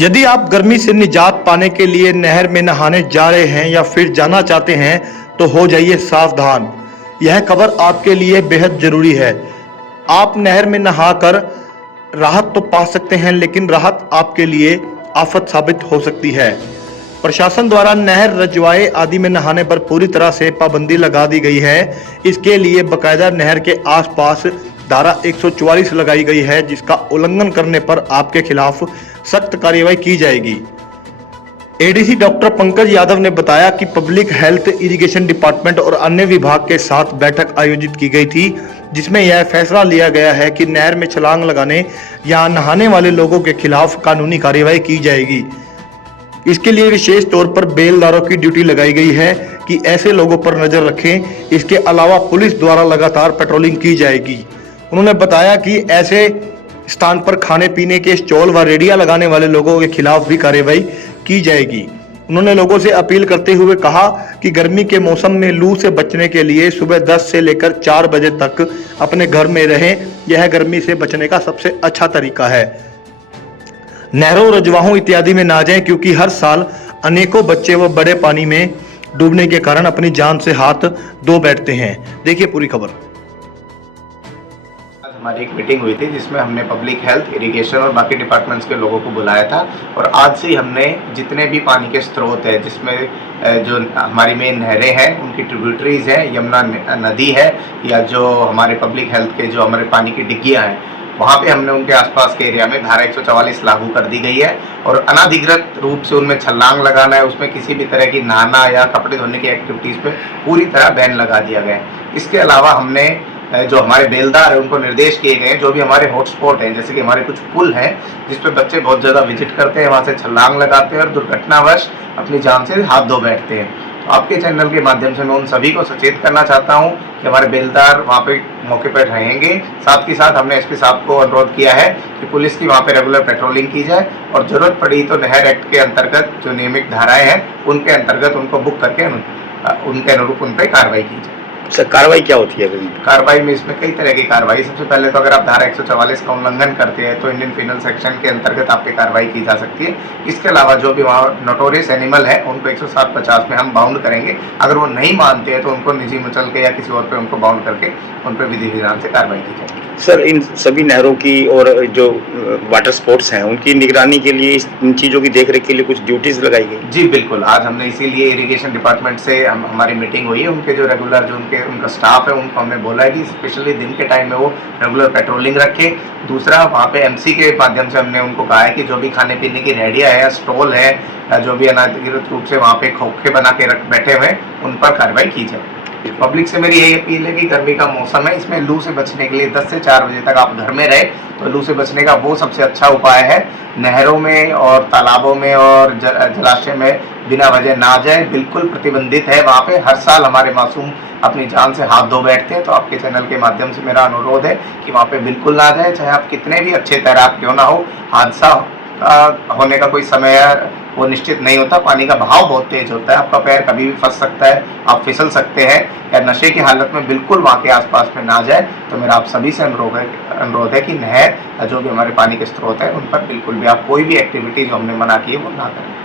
यदि आप गर्मी से निजात पाने के लिए नहर में नहाने जा रहे हैं या फिर जाना चाहते हैं तो हो जाइए सावधान। यह खबर आपके लिए बेहद जरूरी है। आप नहर में नहाकर राहत तो पा सकते हैं, लेकिन राहत आपके लिए आफत साबित हो सकती है। प्रशासन द्वारा नहर, रजवाए आदि में नहाने पर पूरी तरह से पाबंदी लगा दी गई है। इसके लिए बकायदा नहर के आसपास धारा 144 लगाई गई है, जिसका उल्लंघन करने पर आपके खिलाफ सख्त कार्रवाई की जाएगी। एडीसी डॉक्टर पंकज यादव ने बताया कि पब्लिक हेल्थ, इरिगेशन डिपार्टमेंट और अन्य विभाग के साथ बैठक आयोजित की गई थी, जिसमें यह फैसला लिया गया है कि नहर में छलांग लगाने या नहाने वाले लोगों के खिलाफ कानूनी कार्रवाई की जाएगी। इसके लिए विशेष तौर पर बेलदारों की ड्यूटी लगाई गई है कि ऐसे लोगों पर नजर रखें। इसके अलावा पुलिस द्वारा लगातार पेट्रोलिंग की जाएगी। उन्होंने बताया कि ऐसे स्थान पर खाने पीने के स्टॉल व रेडियां लगाने वाले लोगों के खिलाफ भी कार्रवाई की जाएगी। उन्होंने लोगों से अपील करते हुए कहा कि गर्मी के मौसम में लू से बचने के लिए सुबह 10 से लेकर 4 बजे तक अपने घर में रहें। यह गर्मी से बचने का सबसे अच्छा तरीका है। नहरों, रजवाहों इत्यादि में ना जाएं, क्योंकि हर साल अनेकों बच्चे व बड़े पानी में डूबने के कारण अपनी जान से हाथ धो बैठते हैं। देखिए पूरी खबर। हमारी एक मीटिंग हुई थी जिसमें हमने पब्लिक हेल्थ, इरिगेशन और बाकी डिपार्टमेंट्स के लोगों को बुलाया था। और आज से हमने जितने भी पानी के स्रोत हैं, जिसमें जो हमारी मेन नहरें हैं, उनकी ट्रिब्यूटरीज हैं, यमुना नदी है, या जो हमारे पब्लिक हेल्थ के जो हमारे पानी की डिग्गियाँ हैं, वहाँ पे हमने उनके आसपास के एरिया में धारा 144 लागू कर दी गई है। और अनाधिकृत रूप से उनमें छलांग लगाना है, उसमें किसी भी तरह की नहाना या कपड़े धोने की एक्टिविटीज़ पे पूरी तरह बैन लगा दिया गया है। इसके अलावा हमने जो हमारे बेलदार है उनको निर्देश किए गए हैं, जो भी हमारे हॉटस्पॉट हैं, जैसे कि हमारे कुछ पुल हैं जिस पे बच्चे बहुत ज़्यादा विजिट करते हैं, वहाँ से छलांग लगाते हैं और दुर्घटनावश अपनी जान से हाथ धो बैठते हैं। तो आपके चैनल के माध्यम से मैं उन सभी को सचेत करना चाहता हूँ कि हमारे बेलदार वहाँ पे मौके पर रहेंगे। साथ ही साथ हमने एसपी साहब को अनुरोध किया है कि पुलिस की वहाँ पे रेगुलर पेट्रोलिंग की जाए और ज़रूरत पड़ी तो नहर एक्ट के अंतर्गत जो नियमित धाराएँ हैं उनके अंतर्गत उनको बुक करके उनके अनुरूप उन पर कार्रवाई की जाए। सर, कार्रवाई क्या होती है? कार्रवाई में इसमें कई तरह की कार्रवाई। सबसे पहले तो अगर आप धारा 144 का उल्लंघन करते हैं तो इंडियन पिनल सेक्शन के अंतर्गत आप पे कार्रवाई की जा सकती है। इसके अलावा जो भी वहाँ नोटोरियस एनिमल है उनको 107-50 में हम बाउंड करेंगे। अगर वो नहीं मानते हैं तो उनको निजी मचल के या किसी और पे उनको बाउंड करके उन पर विधि विधान से कार्रवाई की जाएगी। सर, इन सभी नहरों की और जो वाटर स्पोर्ट्स हैं उनकी निगरानी के लिए, इन चीज़ों की देखरेख के लिए कुछ ड्यूटीज़ लगाई गई? जी बिल्कुल, आज हमने इसीलिए इरिगेशन डिपार्टमेंट से हमारी मीटिंग हुई है। उनके जो रेगुलर जो उनका स्टाफ है उनको हमने बोला है कि स्पेशली दिन के टाइम में वो रेगुलर पेट्रोलिंग रखें। दूसरा, वहाँ पे एमसी के माध्यम से हमने उनको कहा है कि जो भी खाने पीने की रेडिया है, स्टॉल है, जो भी अनाधिकृत रूप से वहाँ पे खोखे बना के बैठे हुए हैं, उन पर कार्रवाई की जाए। पब्लिक से मेरी यही अपील है कि गर्मी का मौसम है, इसमें लू से बचने के लिए 10 से 4 बजे तक आप घर में रहे तो लू से बचने का वो सबसे अच्छा उपाय है। नहरों में और तालाबों में और जलाशय में बिना वजह ना जाए, बिल्कुल प्रतिबंधित है। वहाँ पे हर साल हमारे मासूम अपनी जान से हाथ धो बैठते हैं। तो आपके चैनल के माध्यम से मेरा अनुरोध है कि वहाँ पे बिल्कुल ना जाए, चाहे आप कितने भी अच्छे तैराक क्यों ना हो। हादसा होने का कोई समय वो निश्चित नहीं होता। पानी का बहाव बहुत तेज होता है, आपका पैर कभी भी फंस सकता है, आप फिसल सकते हैं, या नशे की हालत में बिल्कुल वहाँ के आसपास में ना जाए। तो मेरा आप सभी से अनुरोध है कि नहर जो भी हमारे पानी के स्रोत है उन पर बिल्कुल भी आप कोई भी एक्टिविटी जो हमने मना की है वो ना करें।